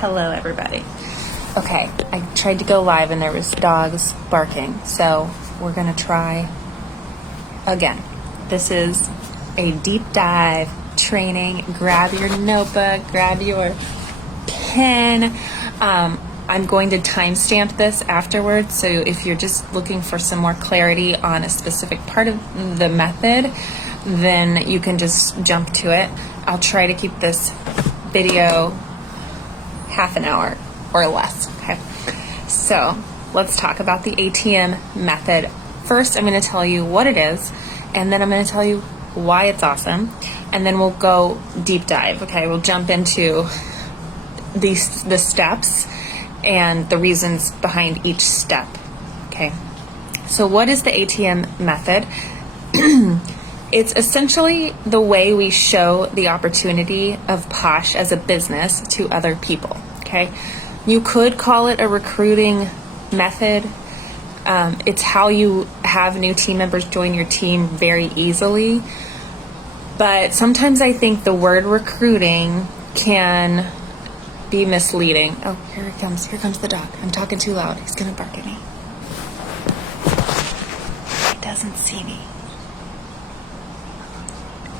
Hello, everybody. Okay, I tried to go live and there was dogs barking, so we're gonna try again. This is a deep dive training. Grab your notebook, grab your pen. I'm going to timestamp this afterwards, so if you're just looking for some more clarity on a specific part of the method, then you can just jump to it. I'll try to keep this video half an hour or less, okay? So let's talk about the ATM method. First, I'm going to tell you what it is, and then I'm going to tell you why it's awesome, and then we'll go deep dive, okay? We'll jump into the steps and the reasons behind each step, okay? So what is the ATM method? It's essentially the way we show the opportunity of Posh as a business to other people, okay? You could call it a recruiting method. It's how you have new team members join your team very easily. But sometimes I think the word recruiting can be misleading. Oh, here it comes. Here comes the dog. I'm talking too loud. He's gonna bark at me. He doesn't see me.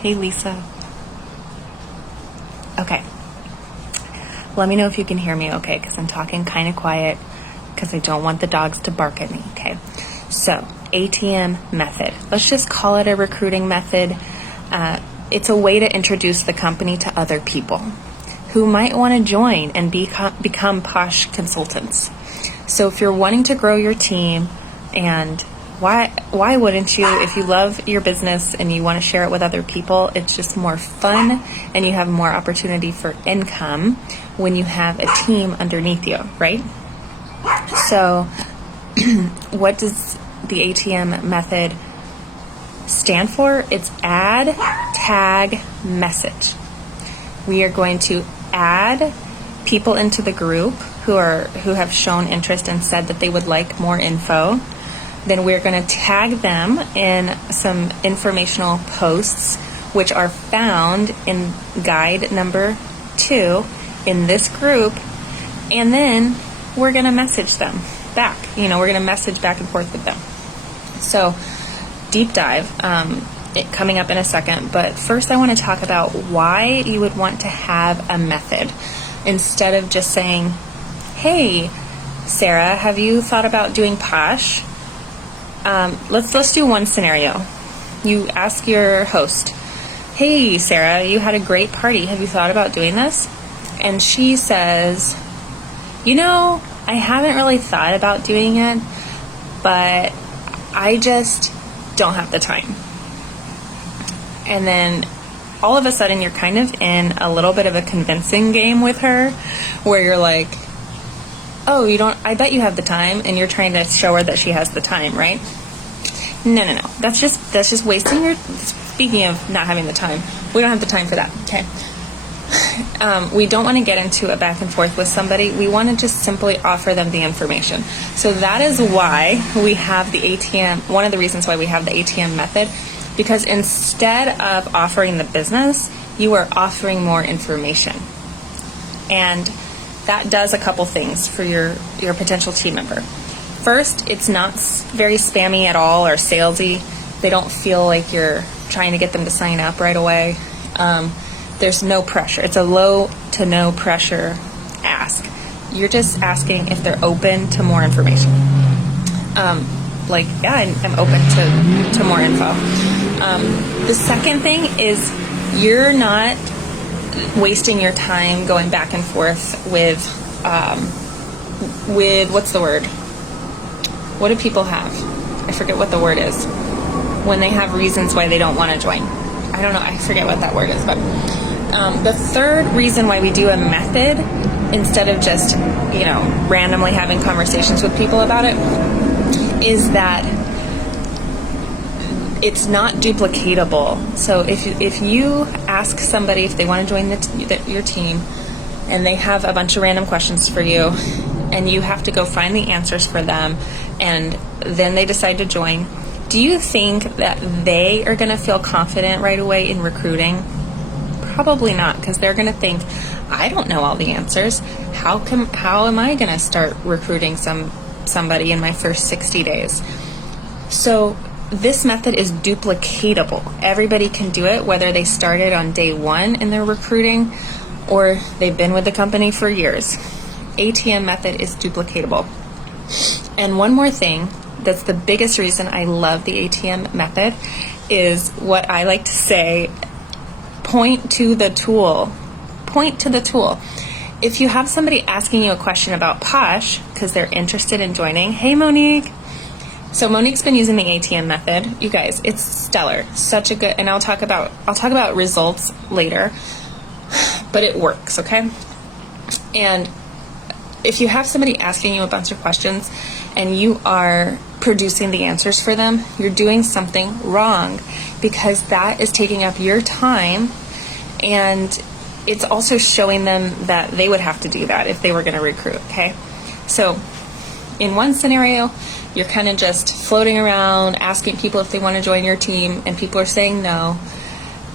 Hey, Lisa. Okay. Let me know if you can hear me okay, because I'm talking kind of quiet because I don't want the dogs to bark at me, okay? So, ATM method. Let's just call it a recruiting method. It's a way to introduce the company to other people who might want to join and become Posh consultants. So if you're wanting to grow your team, and why wouldn't you? If you love your business and you want to share it with other people, it's just more fun and you have more opportunity for income when you have a team underneath you, right? So what does the ATM method stand for? It's add, tag, message. We are going to add people into the group who have shown interest and said that they would like more info. Then we're going to tag them in some informational posts, which are found in guide number 2 in this group. And then we're going to message them back. We're going to message back and forth with them. So deep dive coming up in a second. But first I want to talk about why you would want to have a method instead of just saying, hey, Sarah, have you thought about doing Posh? Let's do one scenario. You ask your host, hey, Sarah, you had a great party. Have you thought about doing this? And she says, I haven't really thought about doing it, but I just don't have the time. And then all of a sudden you're kind of in a little bit of a convincing game with her where you're like, oh, I bet you have the time, and you're trying to show her that she has the time, right? No. That's just wasting your, speaking of not having the time, we don't have the time for that, okay? We don't want to get into a back and forth with somebody. We want to just simply offer them the information. So that is why we have the ATM, one of the reasons why we have the ATM method, because instead of offering the business, you are offering more information. And that does a couple things for your potential team member. First, it's not very spammy at all or salesy. They don't feel like you're trying to get them to sign up right away. There's no pressure. It's a low to no pressure ask. You're just asking if they're open to more information. I'm open to more info. The second thing is you're not wasting your time going back and forth with what's the word? What do people have? I forget what the word is. When they have reasons why they don't want to join. I don't know. I forget what that word is. But the third reason why we do a method instead of just, randomly having conversations with people about it is that it's not duplicatable. So if you ask somebody if they want to join your team and they have a bunch of random questions for you and you have to go find the answers for them and then they decide to join, do you think that they are going to feel confident right away in recruiting? Probably not, because they're going to think, I don't know all the answers. How am I going to start recruiting somebody in my first 60 days? So this method is duplicatable. Everybody can do it, whether they started on day one in their recruiting or they've been with the company for years. ATM method is duplicatable. And one more thing, that's the biggest reason I love the ATM method, is what I like to say, point to the tool. Point to the tool. If you have somebody asking you a question about Posh because they're interested in joining, hey Monique. So Monique's been using the ATM method. You guys, it's stellar. Such a good, and I'll talk about results later, but it works, okay? And if you have somebody asking you a bunch of questions and you are producing the answers for them, you're doing something wrong, because that is taking up your time, and it's also showing them that they would have to do that if they were going to recruit, okay? So in one scenario, you're kind of just floating around asking people if they want to join your team, and people are saying no.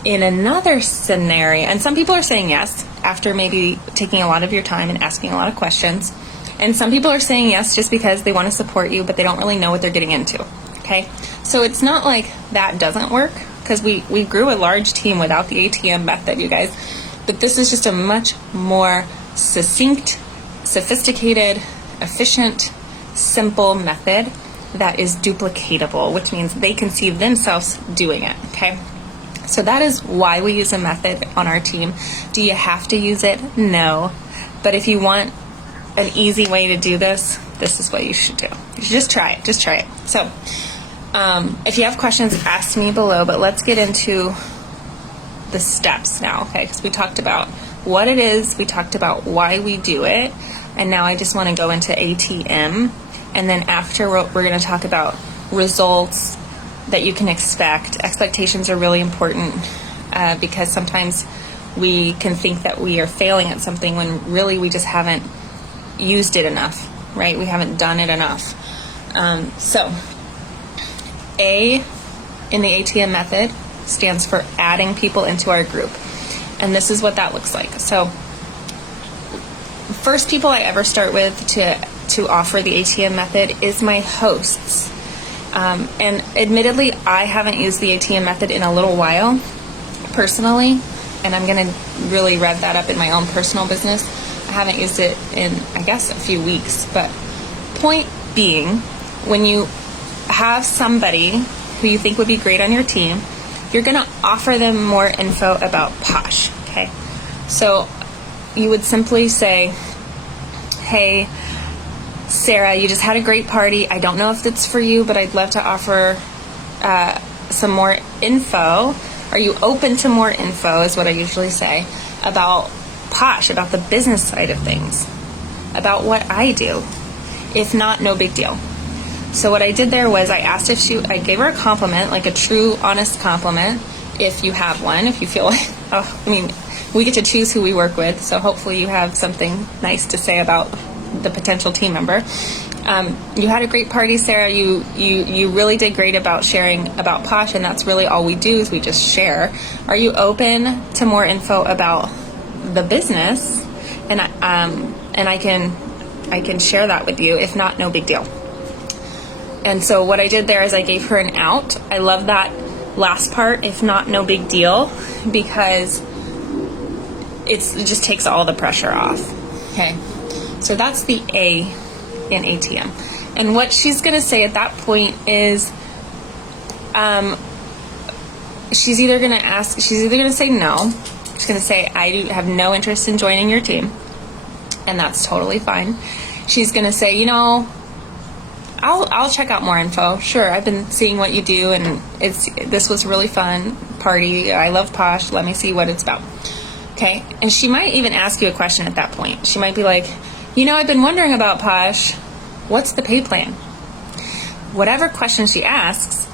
In another scenario, and some people are saying yes after maybe taking a lot of your time and asking a lot of questions, and some people are saying yes just because they want to support you, but they don't really know what they're getting into, okay? So it's not like that doesn't work, because we grew a large team without the ATM method, you guys. But this is just a much more succinct, sophisticated, efficient, simple method that is duplicatable, which means they can see themselves doing it, okay? So that is why we use a method on our team. Do you have to use it? No. But if you want an easy way to do this, this is what you should do. You should just try it. Just try it. So if you have questions, ask me below, but let's get into the steps now, okay? Because we talked about what it is, we talked about why we do it, and now I just want to go into ATM, and then after we're going to talk about results that you can expect. Expectations are really important because sometimes we can think that we are failing at something when really we just haven't used it enough, right? We haven't done it enough. So A in the ATM method stands for adding people into our group. And this is what that looks like. So first people I ever start with to offer the ATM method is my hosts. And admittedly, I haven't used the ATM method in a little while, personally, and I'm going to really rev that up in my own personal business. I haven't used it in, I guess, a few weeks. But point being, when you have somebody who you think would be great on your team, you're going to offer them more info about Posh, okay? So you would simply say, hey, Sarah, you just had a great party. I don't know if it's for you, but I'd love to offer some more info. Are you open to more info, is what I usually say, about Posh, about the business side of things, about what I do. If not, no big deal. So what I did there was I asked if I gave her a compliment, like a true, honest compliment, if you have one, if you feel like, we get to choose who we work with, so hopefully you have something nice to say about the potential team member. You had a great party, Sarah. You really did great about sharing about Posh, and that's really all we do is we just share. Are you open to more info about the business? And I can share that with you. If not, no big deal. And so what I did there is I gave her an out. I love that last part, if not, no big deal, because it just takes all the pressure off. Okay. So that's the A in ATM. And what she's going to say at that point is she's either going to say no. She's going to say, I have no interest in joining your team. And that's totally fine. She's going to say, I'll check out more info. Sure, I've been seeing what you do, and this was a really fun party. I love Posh. Let me see what it's about. Okay? And she might even ask you a question at that point. She might be like, I've been wondering about Posh. What's the pay plan? Whatever question she asks,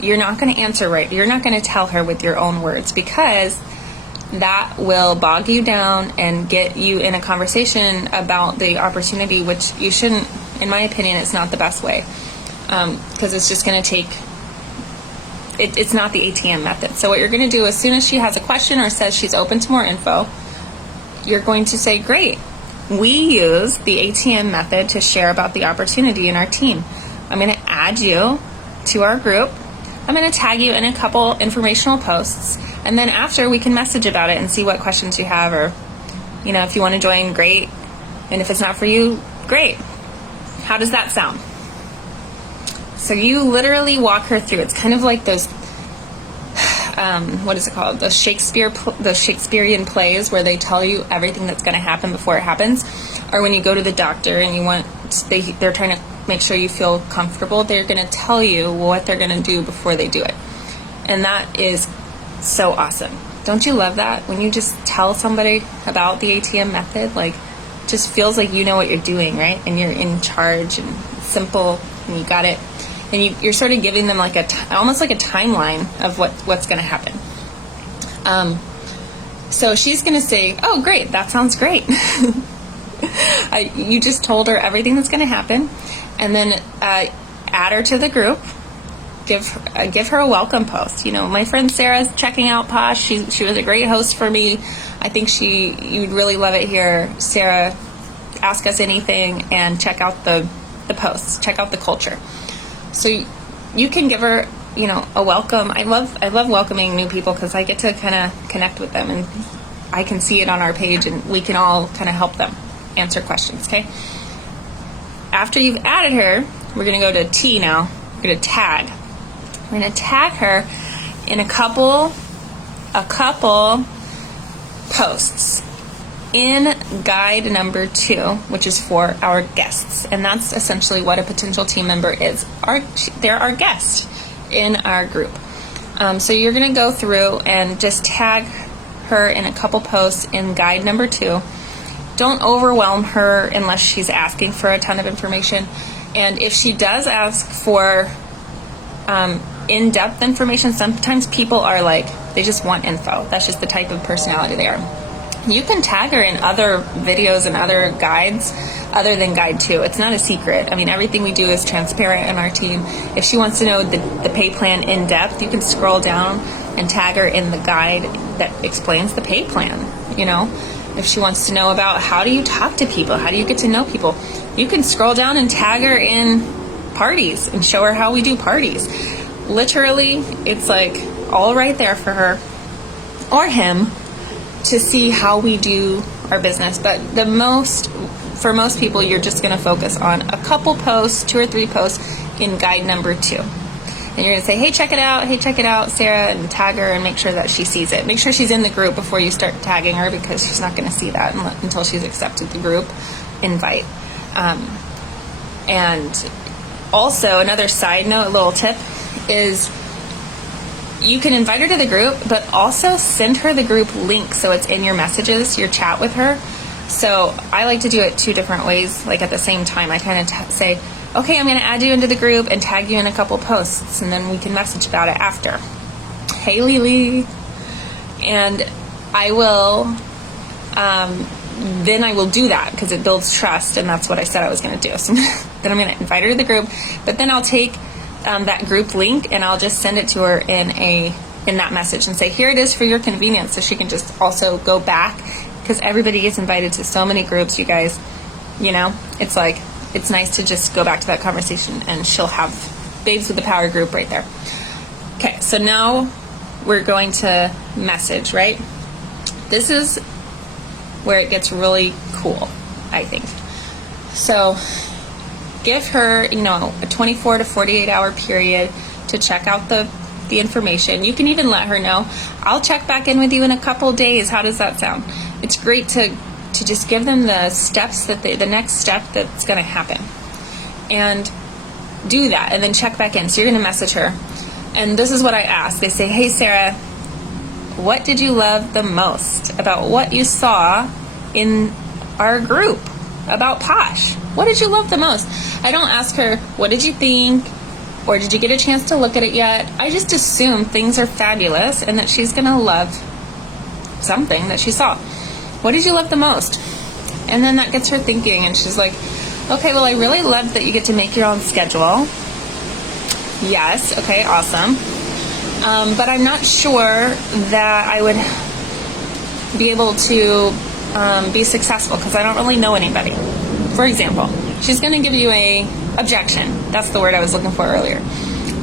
you're not going to answer right. You're not going to tell her with your own words, because that will bog you down and get you in a conversation about the opportunity, which you shouldn't. In my opinion, it's not the best way, because it's just going to take it's not the ATM method. So what you're going to do, as soon as she has a question or says she's open to more info, you're going to say, great, we use the ATM method to share about the opportunity in our team. I'm going to add you to our group. I'm going to tag you in a couple informational posts, and then after we can message about it and see what questions you have, or, you know, if you want to join, great. And if it's not for you, great. How does that sound? So you literally walk her through. It's kind of like those, what is it called? The Shakespearean plays where they tell you everything that's going to happen before it happens. Or when you go to the doctor and they're trying to make sure you feel comfortable, they're going to tell you what they're going to do before they do it. And that is so awesome. Don't you love that? When you just tell somebody about the ATM method, like, it just feels like you know what you're doing, right? And you're in charge, and it's simple, and you got it. And you're sort of giving them like almost like a timeline of what's going to happen. So she's going to say, oh, great, that sounds great. You just told her everything that's going to happen. And then add her to the group. Give her a welcome post. You know, my friend Sarah's checking out Posh. She was a great host for me. I think you'd really love it here. Sarah, ask us anything and check out the posts. Check out the culture. So you can give her, you know, a welcome. I love welcoming new people because I get to kind of connect with them, and I can see it on our page, and we can all kind of help them answer questions. Okay. After you've added her, we're going to go to T now. We're going to tag. We're going to tag her in a couple posts in guide number 2, which is for our guests. And that's essentially what a potential team member is. They're our guest in our group. So you're going to go through and just tag her in a couple posts in guide number 2. Don't overwhelm her unless she's asking for a ton of information. And if she does ask for in-depth information, sometimes people are like, they just want info. That's just the type of personality they are. You can tag her in other videos and other guides other than guide 2. It's not a secret. I mean, everything we do is transparent in our team. If she wants to know the pay plan in depth, you can scroll down and tag her in the guide that explains the pay plan, you know. If she wants to know about how do you talk to people, how do you get to know people, you can scroll down and tag her in parties and show her how we do parties. Literally, it's like all right there for her or him to see how we do our business. But for most people, you're just going to focus on a couple posts, 2 or 3 posts in guide number 2. And you're going to say, hey, check it out, Sarah, and tag her and make sure that she sees it. Make sure she's in the group before you start tagging her, because she's not going to see that until she's accepted the group invite. And also, another side note, a little tip, is you can invite her to the group, but also send her the group link so it's in your messages, your chat with her. So I like to do it 2 different ways, like at the same time. I kind of say, okay, I'm going to add you into the group and tag you in a couple posts, and then we can message about it after. Hey, Lily. And I will, then I will do that because it builds trust, and that's what I said I was going to do. So then I'm going to invite her to the group, but then I'll take that group link and I'll just send it to her in that message and say, here it is for your convenience, so she can just also go back, because everybody gets invited to so many groups, you guys. You know, it's like, it's nice to just go back to that conversation, and she'll have Babes with the Power group right there. Okay, so now we're going to message, right? This is where it gets really cool, I think. So give her, you know, a 24 to 48 hour period to check out the information. You can even let her know, I'll check back in with you in a couple days. How does that sound? It's great to just give them the steps the next step that's going to happen, and do that, and then check back in. So you're going to message her, and this is what I ask. They say, hey, Sarah, what did you love the most about what you saw in our group about Posh? What did you love the most? I don't ask her, what did you think? Or did you get a chance to look at it yet? I just assume things are fabulous and that she's going to love something that she saw. What did you love the most? And then that gets her thinking, and she's like, okay, well, I really loved that you get to make your own schedule. Yes, okay, awesome. But I'm not sure that I would be able to be successful because I don't really know anybody. For example, she's going to give you a objection. That's the word I was looking for earlier.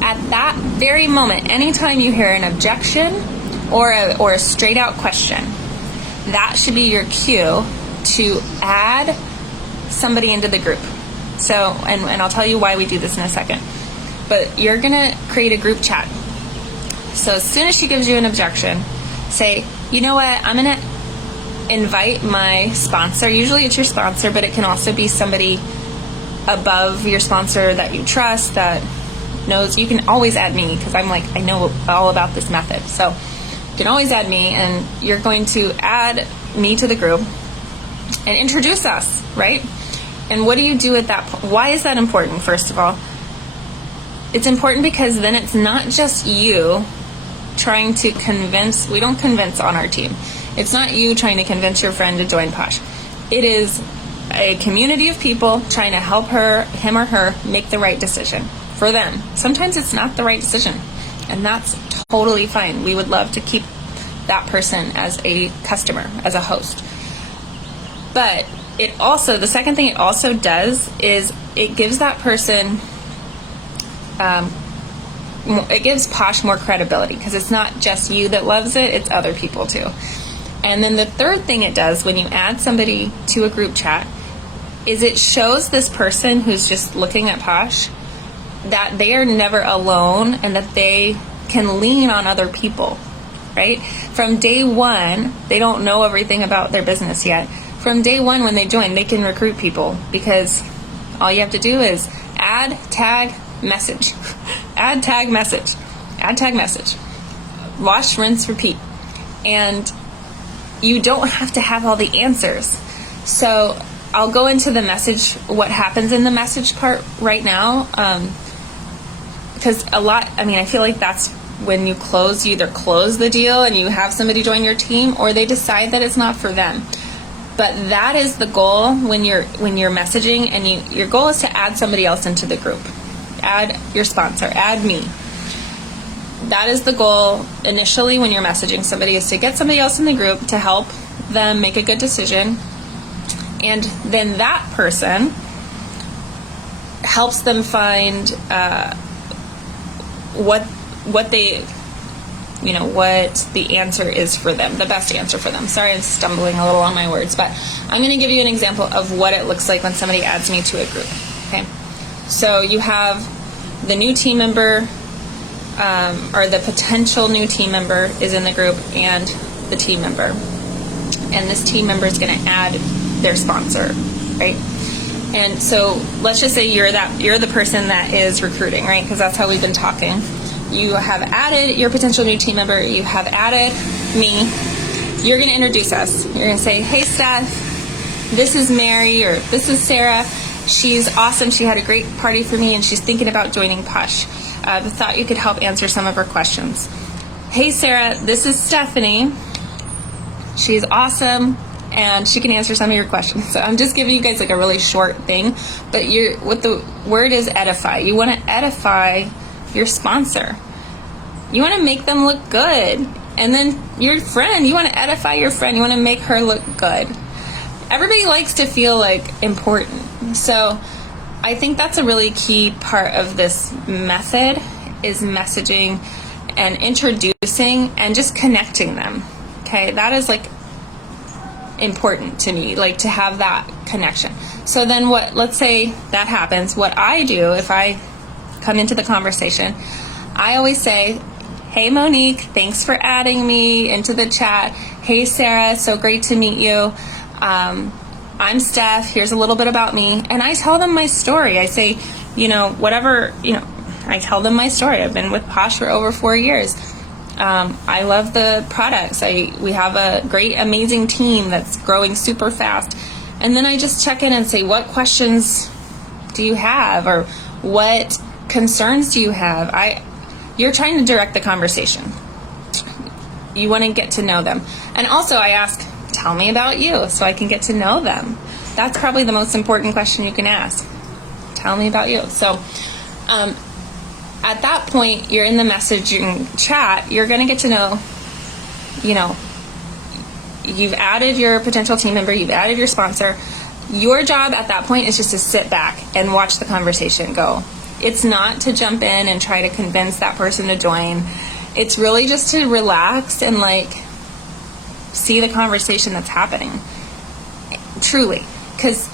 At that very moment, anytime you hear an objection or a straight out question, that should be your cue to add somebody into the group. So, and I'll tell you why we do this in a second. But you're going to create a group chat. So as soon as she gives you an objection, say, you know what, I'm going to invite my sponsor. Usually it's your sponsor, but it can also be somebody above your sponsor that you trust, that knows. You can always add me because I'm like, I know all about this method. So you can always add me, and you're going to add me to the group and introduce us, right? And what do you do at that point? Why is that important, first of all? It's important because then it's not just you trying to convince. We don't convince on our team. It's not you trying to convince your friend to join Posh. It is a community of people trying to help him or her make the right decision for them. Sometimes it's not the right decision, and that's totally fine. We would love to keep that person as a customer, as a host. But it also, the second thing it also does is it gives that person, it gives Posh more credibility because it's not just you that loves it, it's other people too. And then the third thing it does when you add somebody to a group chat is it shows this person who's just looking at Posh that they are never alone and that they can lean on other people, right? From day one, they don't know everything about their business yet. From day one when they join, they can recruit people because all you have to do is add, tag, message. Add, tag, message. Add, tag, message. Wash, rinse, repeat. And you don't have to have all the answers. So I'll go into the message, what happens in the message part right now. Because I feel like that's when you either close the deal and you have somebody join your team, or they decide that it's not for them. But that is the goal when you're messaging, and your goal is to add somebody else into the group. Add your sponsor, add me. That is the goal initially when you're messaging somebody, is to get somebody else in the group to help them make a good decision. And then that person helps them find what the answer is for them, the best answer for them. Sorry, I'm stumbling a little on my words, but I'm going to give you an example of what it looks like when somebody adds me to a group. Okay, so you have the new team member, or the potential new team member is in the group, and the team member. And this team member is going to add their sponsor, right? And so let's just say you're the person that is recruiting, right? Because that's how we've been talking. You have added your potential new team member. You have added me. You're going to introduce us. You're going to say, hey, Steph, this is Mary, or this is Sarah. She's awesome. She had a great party for me, and she's thinking about joining Posh. I thought you could help answer some of her questions. Hey, Sarah, this is Stephanie. She's awesome, and she can answer some of your questions. So I'm just giving you guys like a really short thing, but what the word is edify. You want to edify your sponsor. You want to make them look good. And then your friend, you want to edify your friend. You want to make her look good. Everybody likes to feel like important. So I think that's a really key part of this method, is messaging and introducing and just connecting them. Okay, that is like important to me, like to have that connection. So then let's say that happens. What I do if I come into the conversation, I always say, hey, Monique, thanks for adding me into the chat. Hey, Sarah, so great to meet you. I'm Steph. Here's a little bit about me. And I tell them my story. I say, I tell them my story. I've been with Posh for over 4 years. I love the products. We have a great, amazing team that's growing super fast. And then I just check in and say, what questions do you have? Or what concerns do you have? You're trying to direct the conversation. You want to get to know them. And also I ask, tell me about you, so I can get to know them. That's probably the most important question you can ask. Tell me about you. So at that point, you're in the messaging chat, you're going to get to know, you've added your potential team member, you've added your sponsor. Your job at that point is just to sit back and watch the conversation go. It's not to jump in and try to convince that person to join. It's really just to relax and like see the conversation that's happening. Truly. Because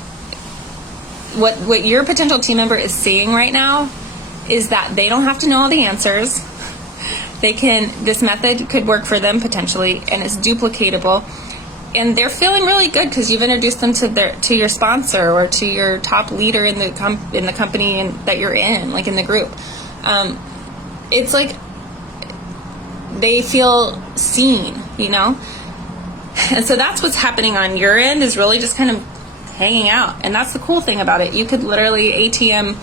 what your potential team member is seeing right now is that they don't have to know all the answers. This method could work for them potentially, and it's duplicatable. And they're feeling really good because you've introduced them to your sponsor or to your top leader in the company that you're in, like in the group. It's like they feel seen, you know? And so that's what's happening on your end, is really just kind of hanging out. And that's the cool thing about it. You could literally ATM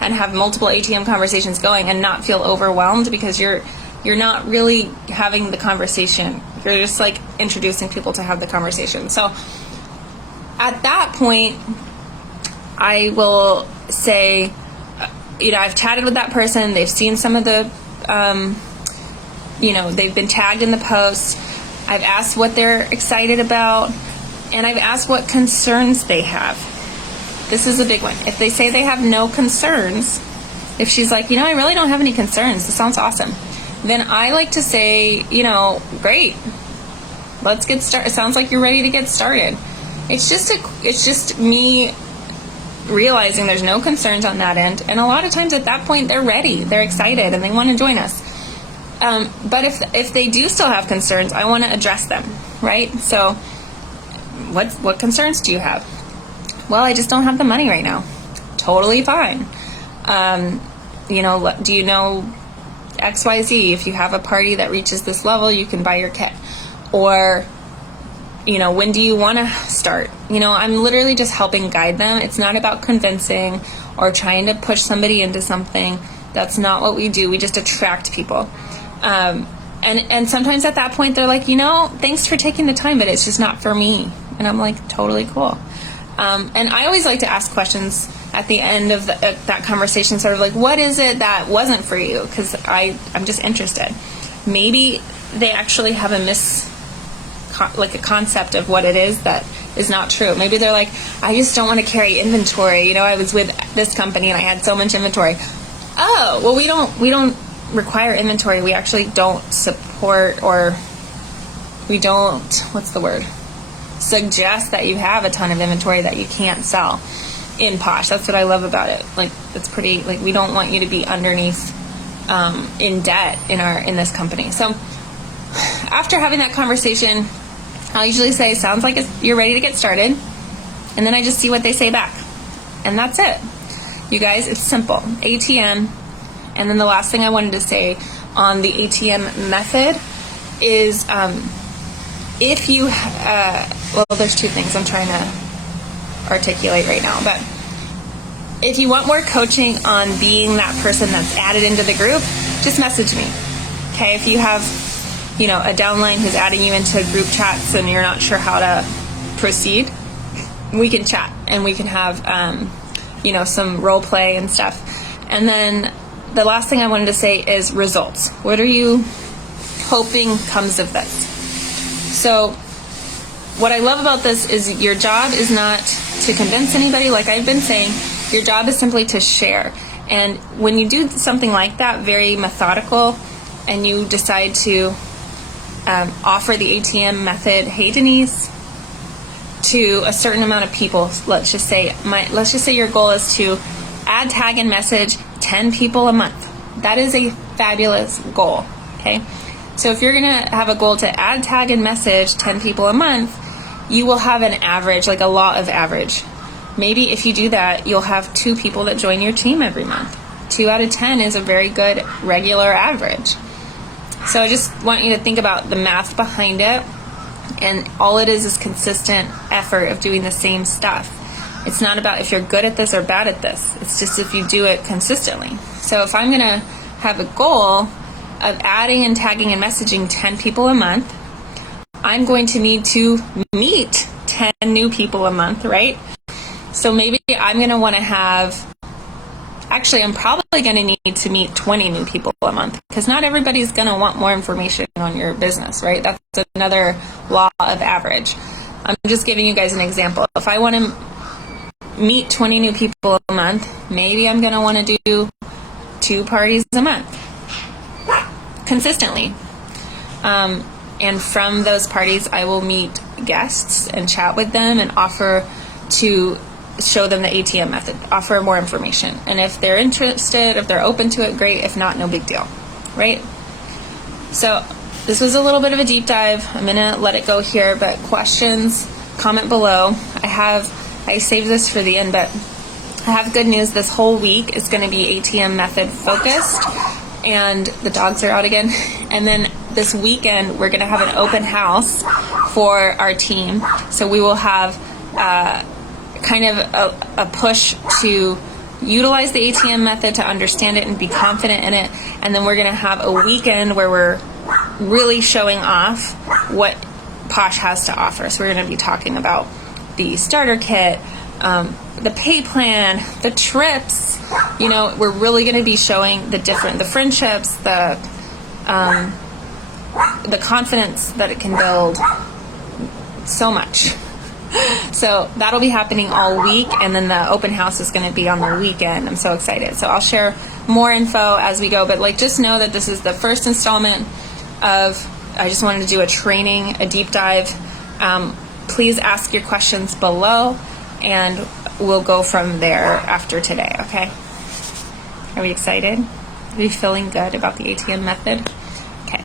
and have multiple ATM conversations going and not feel overwhelmed because you're not really having the conversation. You're just like introducing people to have the conversation. So at that point, I will say, I've chatted with that person. They've seen some of the, they've been tagged in the post. I've asked what they're excited about, and I've asked what concerns they have. This is a big one. If they say they have no concerns, if she's like, I really don't have any concerns, this sounds awesome, then I like to say, great, let's get started. It sounds like you're ready to get started. It's just me realizing there's no concerns on that end, and a lot of times at that point they're ready, they're excited, and they want to join us. But if they do still have concerns, I want to address them, right? So what concerns do you have? Well, I just don't have the money right now. Totally fine. Do you know XYZ? If you have a party that reaches this level, you can buy your kit. Or, when do you want to start? I'm literally just helping guide them. It's not about convincing or trying to push somebody into something. That's not what we do. We just attract people. And sometimes at that point they're like, thanks for taking the time, but it's just not for me. And I'm like, totally cool. And I always like to ask questions at the end of that conversation, sort of like, what is it that wasn't for you? Because I'm just interested. Maybe they actually have a concept of what it is that is not true. Maybe they're like, I just don't want to carry inventory. I was with this company and I had so much inventory. Oh, well, we don't require inventory. We actually don't support, or we don't, suggest that you have a ton of inventory that you can't sell in Posh. That's what I love about it. Like, it's pretty, like, we don't want you to be underneath in debt in this company. So after having that conversation, I'll usually say, sounds like you're ready to get started. And then I just see what they say back. And that's it. You guys, it's simple. ATM. And then the last thing I wanted to say on the ATM method is if you, there's two things I'm trying to articulate right now, but if you want more coaching on being that person that's added into the group, just message me. Okay, if you have, a downline who's adding you into group chats and you're not sure how to proceed, we can chat and we can have, some role play and stuff. And then the last thing I wanted to say is results. What are you hoping comes of this? So what I love about this is your job is not to convince anybody, like I've been saying. Your job is simply to share. And when you do something like that, very methodical, and you decide to offer the ATM method, hey Denise, to a certain amount of people, let's just say your goal is to add, tag, and message 10 people a month. That is a fabulous goal, okay? So if you're gonna have a goal to add, tag, and message 10 people a month, you will have an average, like a law of average. Maybe if you do that, you'll have 2 people that join your team every month. 2 out of 10 is a very good regular average. So I just want you to think about the math behind it, and all it is consistent effort of doing the same stuff. It's not about if you're good at this or bad at this. It's just if you do it consistently. So if I'm going to have a goal of adding and tagging and messaging 10 people a month, I'm going to need to meet 10 new people a month, right? So maybe I'm going to want to have, Actually, I'm probably going to need to meet 20 new people a month because not everybody's going to want more information on your business, right? That's another law of average. I'm just giving you guys an example. If I want to meet 20 new people a month, maybe I'm going to want to do 2 parties a month consistently. And from those parties, I will meet guests and chat with them and offer to show them the ATM method, offer more information. And if they're interested, if they're open to it, great. If not, no big deal, right? So this was a little bit of a deep dive. I'm gonna let it go here, but questions, comment below. I saved this for the end, but I have good news. This whole week is gonna be ATM method focused, and the dogs are out again. And then this weekend, we're gonna have an open house for our team. So we will have kind of a push to utilize the ATM method, to understand it and be confident in it. And then we're going to have a weekend where we're really showing off what Posh has to offer. So we're going to be talking about the starter kit, the pay plan, the trips. You know, we're really going to be showing the friendships, the confidence that it can build, so much. So that'll be happening all week, and then the open house is going to be on the weekend. I'm so excited. So I'll share more info as we go, but just know that this is the first installment of, I just wanted to do a training, a deep dive. Please ask your questions below, and we'll go from there after today, okay? Are we excited? Are we feeling good about the ATM method?